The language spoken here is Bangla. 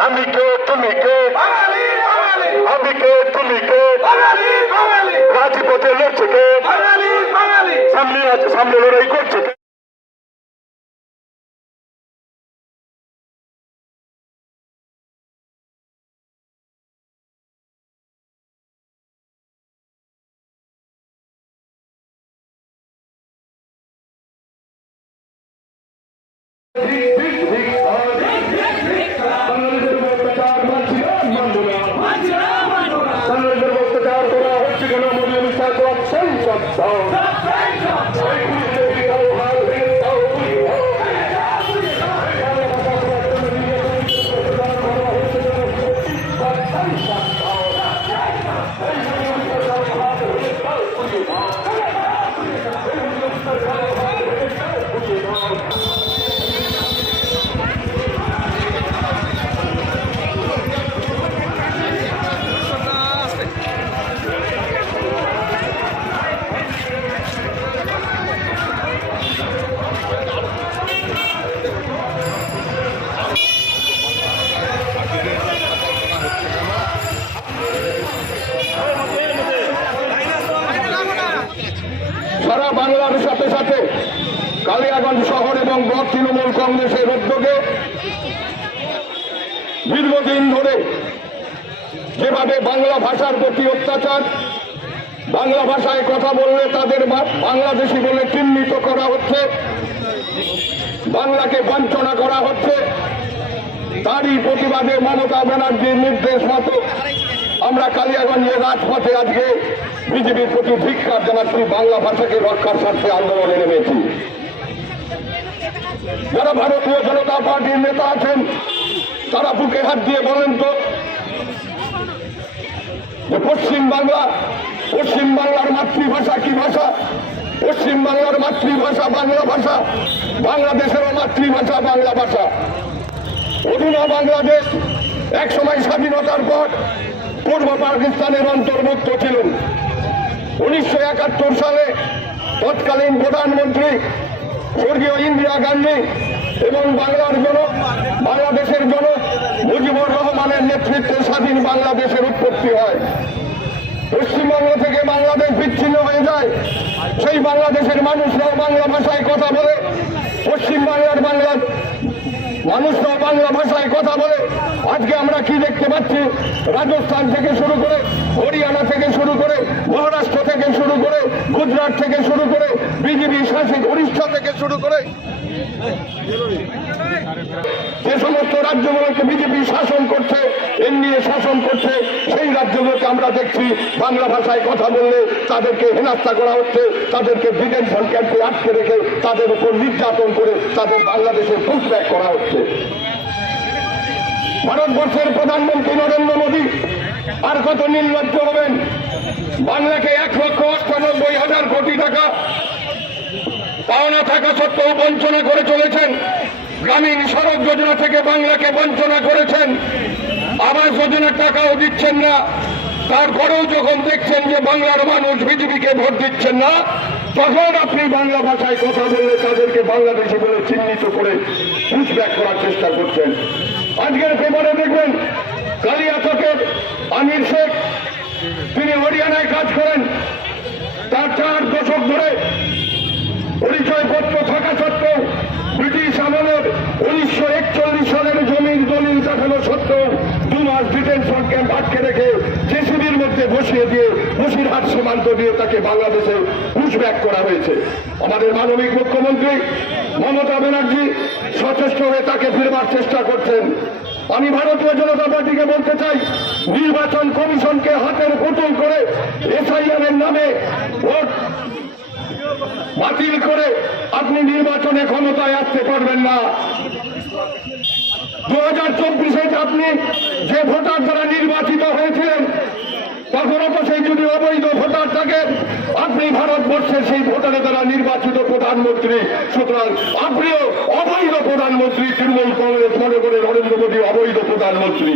আমি কে তুমি কে? আমি কে তুমি কে? রাজপথে লড়ছে কে? সামনে আছে সামনে লড়াই করছে কে? বাংলাদেশের অত্যাচার করা হচ্ছে কেন মোদী অমিত শাহ তো সেই কালিয়াগঞ্জ শহর এবং ব্লক তৃণমূল কংগ্রেসের উদ্যোগে দীর্ঘদিন ধরে যেভাবে বাংলা ভাষার প্রতি অত্যাচার, বাংলা ভাষায় কথা বললে তাদের বাংলাদেশি বলে চিহ্নিত করা হচ্ছে, বাংলাকে বঞ্চনা করা হচ্ছে, তারই প্রতিবাদে মমতা ব্যানার্জির নির্দেশ মতো আমরা কালিয়াগঞ্জের রাজপথে আজকে বিজেপির প্রতি ধিক্ষার জানাচ্ছি, বাংলা ভাষাকে রক্ষার স্বার্থে আন্দোলনে নেমেছি। যারা ভারতীয় জনতা পার্টির নেতা আছেন, তারা বুকে হাত দিয়ে বলেন তো যে পশ্চিম বাংলা, পশ্চিম বাংলার মাতৃভাষা কি ভাষা? পশ্চিম বাংলার মাতৃভাষা বাংলা ভাষা বাংলাদেশেরও মাতৃভাষা বাংলা ভাষা। অধুনা বাংলাদেশ এক সময় স্বাধীনতার পর পূর্ব পাকিস্তানের অন্তর্ভুক্ত ছিল উনিশশো সালে তৎকালীন প্রধানমন্ত্রী স্বর্গীয় ইন্দিরা গান্ধী এবং বাংলার জনক বাংলাদেশের জনক মুজিবুর রহমানের নেতৃত্বে স্বাধীন বাংলাদেশের উৎপত্তি হয়। পশ্চিমবঙ্গ থেকে বাংলাদেশ বিচ্ছিন্ন হয়ে যায়। সেই বাংলাদেশের মানুষরাও বাংলা ভাষায় কথা বলে। পশ্চিম বাংলার বাংলা মানুষরাও বাংলা ভাষায় কথা বলে। আজকে আমরা কি দেখতে পাচ্ছি? রাজস্থান থেকে শুরু করে, হরিয়ানা থেকে শুরু করে, মহারাষ্ট্র থেকে শুরু করে গুজরাট থেকে শুরু করে বিজেপি শাসিত উড়িষ্যা থেকে শুরু করে যে সমস্ত রাজ্যগুলোকে বিজেপি শাসন করছে, এনডিএ শাসন করছে, সেই রাজ্যগুলোকে আমরা দেখছি, বাংলা ভাষায় কথা বললে তাদেরকে হেনাস্তা করা হচ্ছে, তাদেরকে ডিটেনশন ক্যাম্পে আটকে রেখে তাদের উপর নির্যাতন করে তাদের বাংলাদেশে পুষব্যাক করা হচ্ছে। ভারতবর্ষের প্রধানমন্ত্রী নরেন্দ্র মোদী আর কত নির্লজ্জ হবেন? বাংলাকে এক লক্ষ অষ্টানব্বই হাজার কোটি টাকা পাওনা থাকা সত্ত্বেও বঞ্চনা করে চলেছেন। গ্রামীণ সড়ক যোজনা থেকে বাংলাকে বঞ্চনা করেছেন। আবাস যোজনার টাকাও দিচ্ছেন না। তারপরেও যখন দেখছেন যে বাংলার মানুষ বিজেপিকে ভোট দিচ্ছেন না, তখন আপনি বাংলা ভাষায় কথা বললে তাদেরকে বাংলাদেশি বলে চিহ্নিত করে পুষব্যাক করার চেষ্টা করছেন। আজকের পেপারে দেখবেন, কালিয়া কালিয়াচকের আমির শেখ, তিনি হরিয়ানায় কাজ করেন। তার চার দেখানো সত্ত্বেও দু মাস ডিটেনশন ক্যাম্প আটকে রেখে জেসিবির মধ্যে বসিয়ে দিয়ে বসিরহাট সীমান্ত দিয়ে তাকে বাংলাদেশে পুষব্যাক করা হয়েছে। আমাদের মানবিক মুখ্যমন্ত্রী মমতা ব্যানার্জি সচেষ্ট হয়ে তাকে ফিরবার চেষ্টা করছেন। আমি ভারতীয় জনতা পার্টিকে বলতে চাই, নির্বাচন কমিশনকে হাতের পুতুল করে এসআইআর এর নামে ভোট বাতিল করে আপনি নির্বাচনে ক্ষমতায় আসতে পারবেন না। দু হাজার চব্বিশে আপনি যে ভোটার দ্বারা নির্বাচিত হয়েছিলেন, তখনও তো সেই যদি অবৈধ ভোটার থাকে, আপনি ভারতবর্ষের সেই ভোটারের দ্বারা নির্বাচিত প্রধানমন্ত্রী। সুতরাং আপনিও অবৈধ প্রধানমন্ত্রী, তৃণমূল কংগ্রেস মনে করে নরেন্দ্র মোদী অবৈধ প্রধানমন্ত্রী।